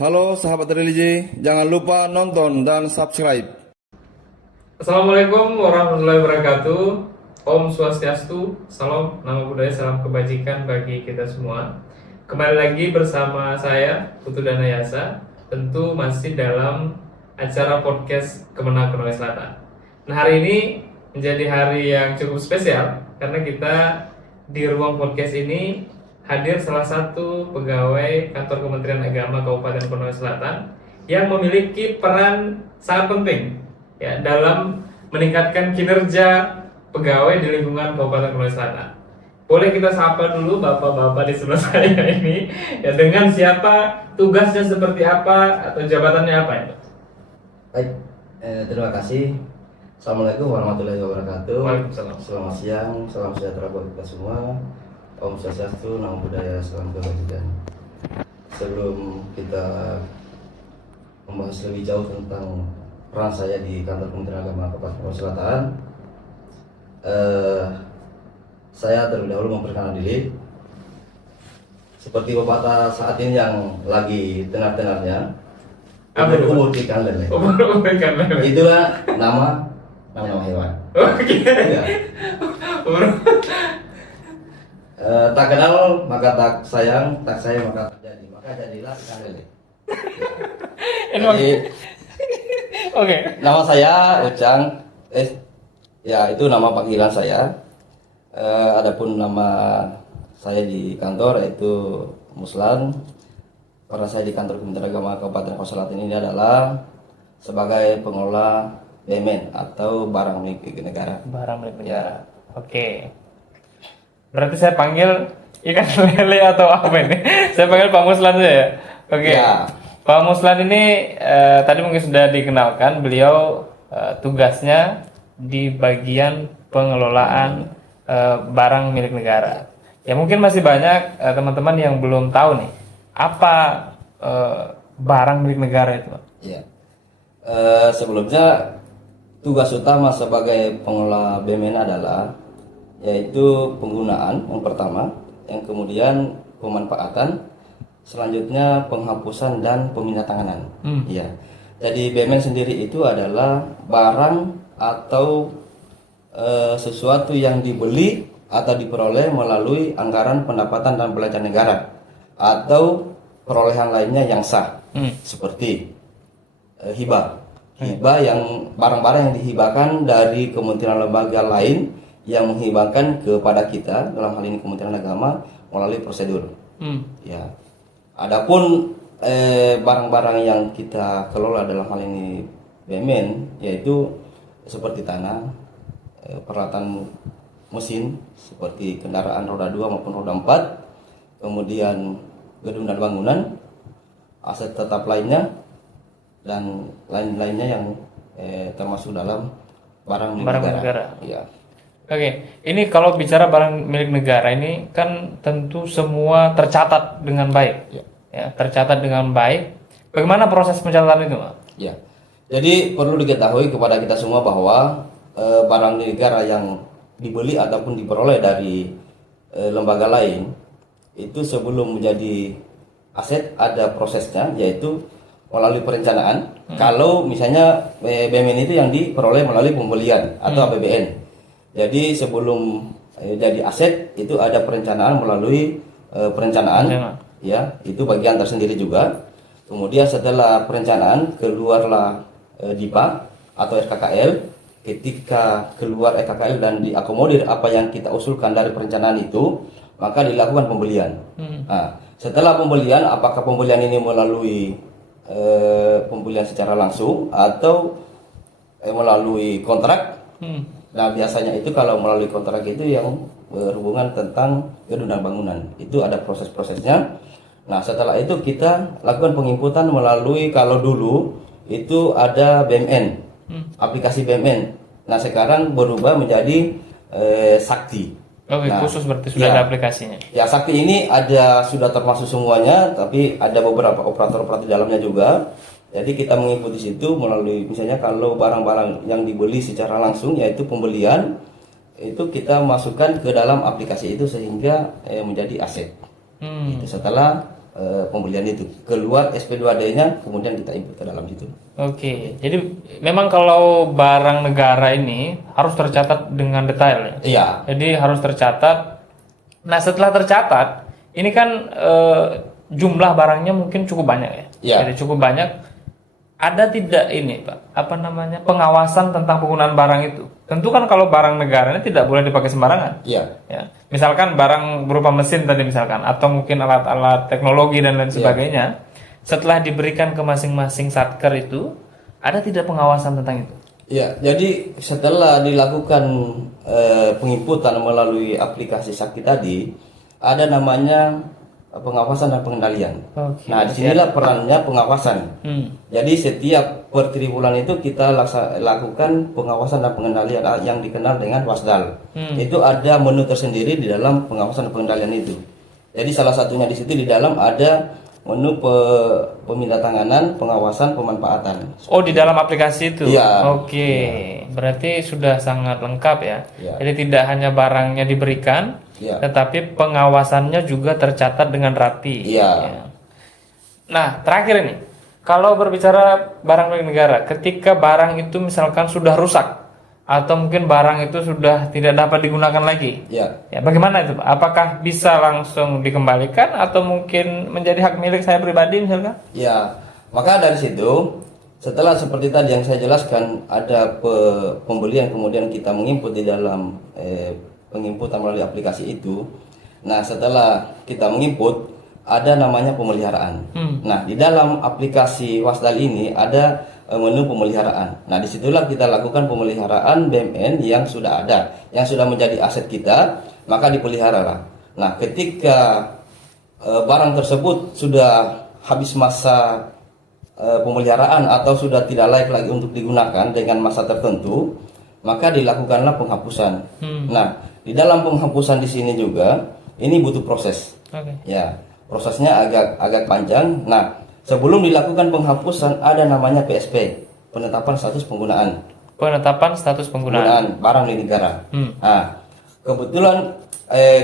Halo sahabat religi, jangan lupa nonton dan subscribe. Assalamualaikum warahmatullahi wabarakatuh. Om Swastiastu, salam nama budaya, salam kebajikan bagi kita semua. Kembali lagi bersama saya Putu Danayasa, tentu masih dalam acara podcast Kemenang Konawe Selatan. Nah, hari ini menjadi hari yang cukup spesial karena kita di ruang podcast ini hadir salah satu pegawai kantor Kementerian Agama Kabupaten Konawe Selatan yang memiliki peran sangat penting ya dalam meningkatkan kinerja pegawai di lingkungan Kabupaten Konawe Selatan. Boleh kita sapa dulu bapak-bapak di sebelah saya ini ya, dengan siapa, tugasnya seperti apa, atau jabatannya apa ya? Baik, terima kasih. Assalamualaikum warahmatullahi wabarakatuh. Waalaikumsalam. Selamat siang, salam sejahtera buat kita semua. Om Swastiastu, nama budaya, salam kebajikan. Sebelum kita membahas lebih jauh tentang peran saya di kantor Kementerian Agama Kabupaten Konawe Selatan, saya terlebih dahulu memperkenalkan diri. Seperti pepatah saat ini yang lagi dengar-dengarnya, umur ikan lele. Itulah nama hewan. Oke. Ya. Tak kenal maka tak sayang maka tak jadi, maka jadilah ikan lele. Jadi, Oke. nama saya Ujang, ya itu nama panggilan saya. Adapun nama saya di kantor yaitu Muslan. Karena saya di kantor Kementerian Agama Kabupaten Konawe Selatan ini adalah sebagai pengelola BUMN atau barang milik negara. Barang milik negara. Oke. Berarti saya panggil ikan lele atau apa ini? Saya panggil Pak Muslan saja ya. Oke. Ya. Pak Muslan ini tadi mungkin sudah dikenalkan, beliau tugasnya di bagian pengelolaan barang milik negara. Ya mungkin masih banyak teman-teman yang belum tahu nih apa barang milik negara itu. Ya. Sebelumnya tugas utama sebagai pengelola BUMN adalah yaitu penggunaan yang pertama, yang kemudian pemanfaatan, selanjutnya penghapusan dan pemindahantanganan. Ya. Jadi BUMN sendiri itu adalah barang atau sesuatu yang dibeli atau diperoleh melalui anggaran pendapatan dan belanja negara atau perolehan lainnya yang sah, seperti hibah yang barang-barang yang dihibahkan dari kementerian lembaga lain yang menghibahkan kepada kita, dalam hal ini Kementerian Agama, melalui prosedur. Ya. Adapun barang-barang yang kita kelola dalam hal ini BUMN yaitu seperti tanah, peralatan mesin seperti kendaraan roda 2 maupun roda 4, kemudian gedung dan bangunan, aset tetap lainnya, dan lain-lainnya yang termasuk dalam barang milik negara. Ya. Oke, ini kalau bicara barang milik negara ini kan tentu semua tercatat dengan baik. Ya, tercatat dengan baik. Bagaimana proses pencatatan itu, Pak? Ya. Jadi perlu diketahui kepada kita semua bahwa barang milik negara yang dibeli ataupun diperoleh dari lembaga lain itu sebelum menjadi aset ada prosesnya, yaitu melalui perencanaan. Kalau misalnya BUMN itu yang diperoleh melalui pembelian atau APBN. Jadi sebelum jadi aset itu ada perencanaan melalui perencanaan, ya itu bagian tersendiri juga. Kemudian setelah perencanaan keluarlah DIPA atau RKKL. Ketika keluar RKKL dan diakomodir apa yang kita usulkan dari perencanaan itu, maka dilakukan pembelian. Nah, setelah pembelian, apakah pembelian ini melalui pembelian secara langsung atau melalui kontrak? Nah, biasanya itu kalau melalui kontrak itu yang berhubungan tentang gedung dan bangunan. Itu ada proses-prosesnya. Nah, setelah itu kita lakukan penginputan melalui, kalau dulu itu ada BUMN, aplikasi BUMN. Nah, sekarang berubah menjadi Sakti. Oke, Nah, khusus berarti sudah ada aplikasinya. Ya, Sakti ini ada sudah termasuk semuanya, tapi ada beberapa operator-operator di dalamnya juga. Jadi kita mengikuti situ melalui, misalnya kalau barang-barang yang dibeli secara langsung yaitu pembelian, itu kita masukkan ke dalam aplikasi itu sehingga menjadi aset. Itu setelah pembelian itu. Keluar SP2D-nya kemudian kita input ke dalam situ. Oke, jadi memang kalau barang negara ini harus tercatat dengan detail ya. Iya. Jadi harus tercatat. Nah, setelah tercatat, ini kan jumlah barangnya mungkin cukup banyak ya. Iya. Jadi cukup banyak. Ada tidak ini, Pak? Apa namanya? Pengawasan tentang penggunaan barang itu. Tentu kan kalau barang negara ini tidak boleh dipakai sembarangan. Iya. Ya. Misalkan barang berupa mesin tadi misalkan, atau mungkin alat-alat teknologi dan lain sebagainya. Setelah diberikan ke masing-masing satker itu, ada tidak pengawasan tentang itu? Ya, jadi setelah dilakukan penginputan melalui aplikasi Sakti tadi, ada namanya pengawasan dan pengendalian. Oke. Nah, disinilah perannya pengawasan. Jadi setiap per triwulan itu kita lakukan pengawasan dan pengendalian yang dikenal dengan Wasdal. Itu ada menu tersendiri di dalam pengawasan dan pengendalian itu. Jadi salah satunya di situ di dalam ada menu pemindatanganan, pengawasan, pemanfaatan. Oh, di dalam aplikasi itu? Iya. Oke, berarti sudah sangat lengkap ya. Iya. Jadi tidak hanya barangnya diberikan, Iya. tetapi pengawasannya juga tercatat dengan rapi. Iya. Ya. Nah, terakhir ini, kalau berbicara barang milik negara, ketika barang itu misalkan sudah rusak, atau mungkin barang itu sudah tidak dapat digunakan lagi, Ya. ya bagaimana itu, Pak? Apakah bisa langsung dikembalikan atau mungkin menjadi hak milik saya pribadi misalkan? Ya, maka dari situ setelah seperti tadi yang saya jelaskan ada pembelian kemudian kita menginput di dalam penginputan melalui aplikasi itu. Nah, setelah kita menginput ada namanya pemeliharaan. Nah, di dalam aplikasi Wasdal ini ada menu pemeliharaan. Nah, disitulah kita lakukan pemeliharaan BMN yang sudah ada, yang sudah menjadi aset kita, maka dipelihara. Nah, ketika barang tersebut sudah habis masa pemeliharaan atau sudah tidak layak lagi untuk digunakan dengan masa tertentu, maka dilakukanlah penghapusan. Nah, di dalam penghapusan di sini juga ini butuh proses. Ya, prosesnya agak panjang. Nah, sebelum dilakukan penghapusan ada namanya PSP, penetapan status penggunaan. Penetapan status penggunaan Barang milik negara. Nah, kebetulan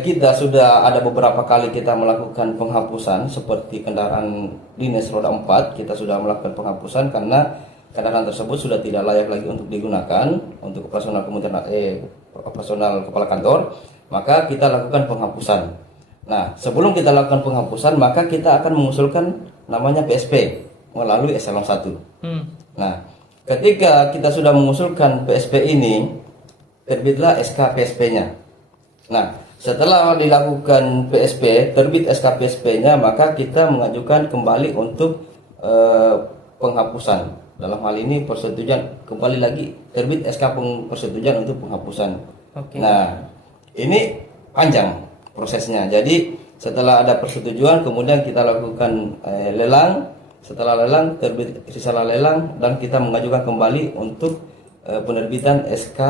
kita sudah ada beberapa kali kita melakukan penghapusan seperti kendaraan dinas roda 4, kita sudah melakukan penghapusan karena kendaraan tersebut sudah tidak layak lagi untuk digunakan untuk operasional operasional kepala kantor, maka kita lakukan penghapusan. Nah, sebelum kita lakukan penghapusan, maka kita akan mengusulkan namanya PSP melalui eselon 1. Nah, ketika kita sudah mengusulkan PSP ini, terbitlah SK PSP-nya. Nah, setelah dilakukan PSP, terbit SK PSP-nya, maka kita mengajukan kembali untuk penghapusan. Dalam hal ini persetujuan, kembali lagi terbit SK persetujuan untuk penghapusan. Nah, ini panjang prosesnya. Jadi setelah ada persetujuan, kemudian kita lakukan lelang. Setelah lelang, terbit risalah lelang dan kita mengajukan kembali untuk penerbitan SK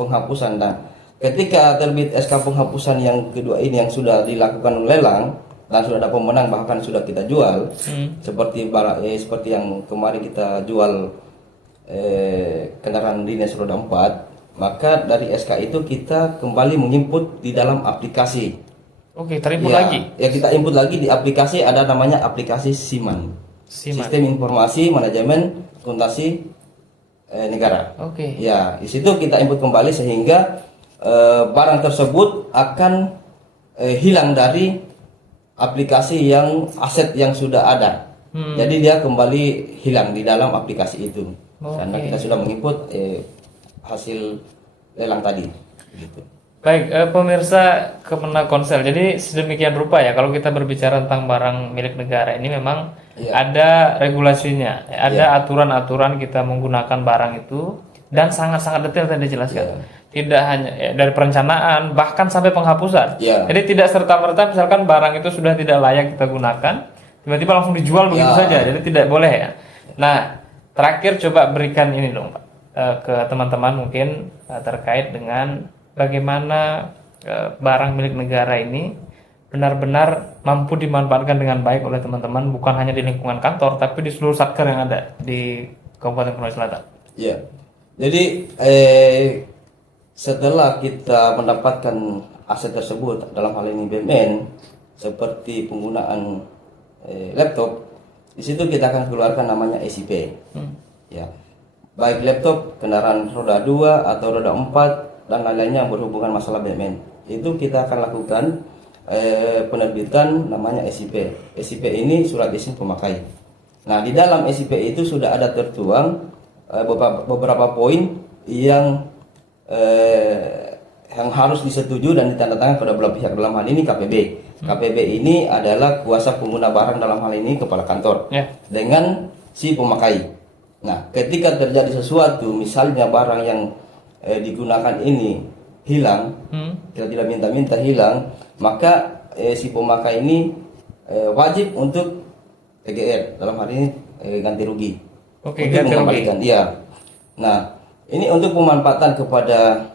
penghapusan. Nah, ketika terbit SK penghapusan yang kedua ini yang sudah dilakukan lelang dan sudah ada pemenang, bahkan sudah kita jual, seperti yang kemarin kita jual kendaraan dinas roda 4, maka dari SK itu kita kembali menginput di dalam aplikasi. Oke, terinput lagi. Ya, kita input lagi di aplikasi, ada namanya aplikasi SIMAN. Sistem Informasi Manajemen Akuntansi Negara. Oke. Ya, di situ kita input kembali sehingga barang tersebut akan hilang dari aplikasi yang aset yang sudah ada. Jadi dia kembali hilang di dalam aplikasi itu. Karena kita sudah menginput hasil lelang tadi. Gitu. Baik, pemirsa Kemenak Konsel. Jadi sedemikian rupa ya, kalau kita berbicara tentang barang milik negara ini memang ada regulasinya, ada aturan-aturan kita menggunakan barang itu, dan sangat-sangat detail tadi dijelaskan. Tidak hanya dari perencanaan, bahkan sampai penghapusan. Jadi tidak serta-merta misalkan barang itu sudah tidak layak kita gunakan, tiba-tiba langsung dijual begitu saja. Jadi tidak boleh ya. Nah, terakhir coba berikan ini dong Pak, ke teman-teman mungkin terkait dengan bagaimana barang milik negara ini benar-benar mampu dimanfaatkan dengan baik oleh teman-teman, bukan hanya di lingkungan kantor, tapi di seluruh satker yang ada di Kabupaten Konawe Selatan. Ya, jadi setelah kita mendapatkan aset tersebut, dalam hal ini BMN, seperti penggunaan laptop, di situ kita akan keluarkan namanya SIP. Ya, baik laptop, kendaraan roda 2 atau roda 4 dan lain-lainnya yang berhubungan masalah BMN, itu kita akan lakukan penerbitan namanya SIP. SIP ini surat izin pemakai. Nah, di dalam SIP itu sudah ada tertuang beberapa poin yang harus disetujui dan ditandatangani pada beberapa pihak, dalam hal ini KPB. KPB ini adalah kuasa pengguna barang, dalam hal ini kepala kantor, dengan si pemakai. Nah, ketika terjadi sesuatu, misalnya barang yang digunakan ini hilang, kita tidak minta-minta hilang, maka si pemakai ini wajib untuk EGR, dalam hal ini ganti rugi. Oke, untuk ganti mengembalikan dia. Nah, ini untuk pemanfaatan kepada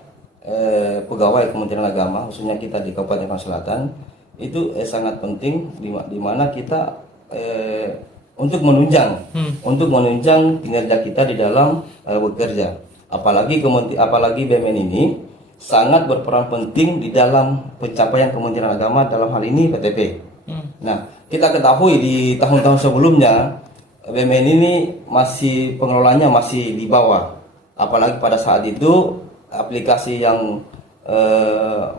pegawai Kementerian Agama, khususnya kita di Kabupaten Tangerang Selatan, itu sangat penting di mana kita untuk menunjang kinerja kita di dalam bekerja. Apalagi BMN ini sangat berperan penting di dalam pencapaian Kementerian Agama, dalam hal ini PTP. Nah, kita ketahui di tahun-tahun sebelumnya BMN ini masih pengelolanya masih di bawah. Apalagi pada saat itu aplikasi yang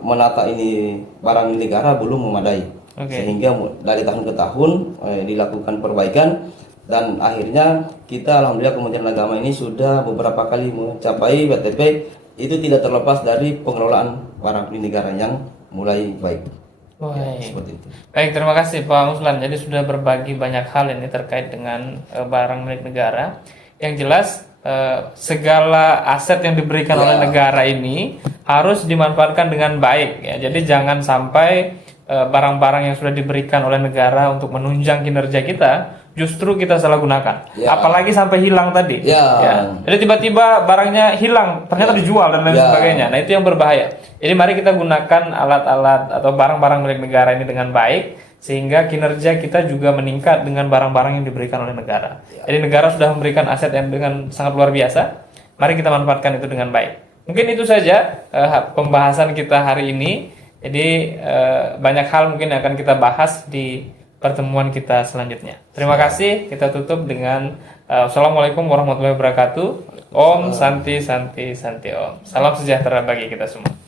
menata ini barang milik negara belum memadai. Sehingga dari tahun ke tahun dilakukan perbaikan, dan akhirnya kita alhamdulillah Kementerian Agama ini sudah beberapa kali mencapai PTP. Itu tidak terlepas dari pengelolaan barang milik negara yang mulai baik. Seperti itu. Baik, terima kasih Pak Muslan. Jadi sudah berbagi banyak hal ini terkait dengan barang milik negara. Yang jelas segala aset yang diberikan oleh negara ini harus dimanfaatkan dengan baik ya. Jadi jangan sampai barang-barang yang sudah diberikan oleh negara untuk menunjang kinerja kita justru kita salah gunakan. Apalagi sampai hilang tadi. Ya. Jadi tiba-tiba barangnya hilang, ternyata dijual dan lain sebagainya. Nah, itu yang berbahaya. Jadi mari kita gunakan alat-alat atau barang-barang milik negara ini dengan baik, sehingga kinerja kita juga meningkat dengan barang-barang yang diberikan oleh negara. Jadi negara sudah memberikan aset yang dengan sangat luar biasa. Mari kita manfaatkan itu dengan baik. Mungkin itu saja pembahasan kita hari ini. Jadi banyak hal mungkin akan kita bahas di pertemuan kita selanjutnya. Terima kasih. Kita tutup dengan Assalamualaikum warahmatullahi wabarakatuh. Om Santi Santi Santi Om. Salam sejahtera bagi kita semua.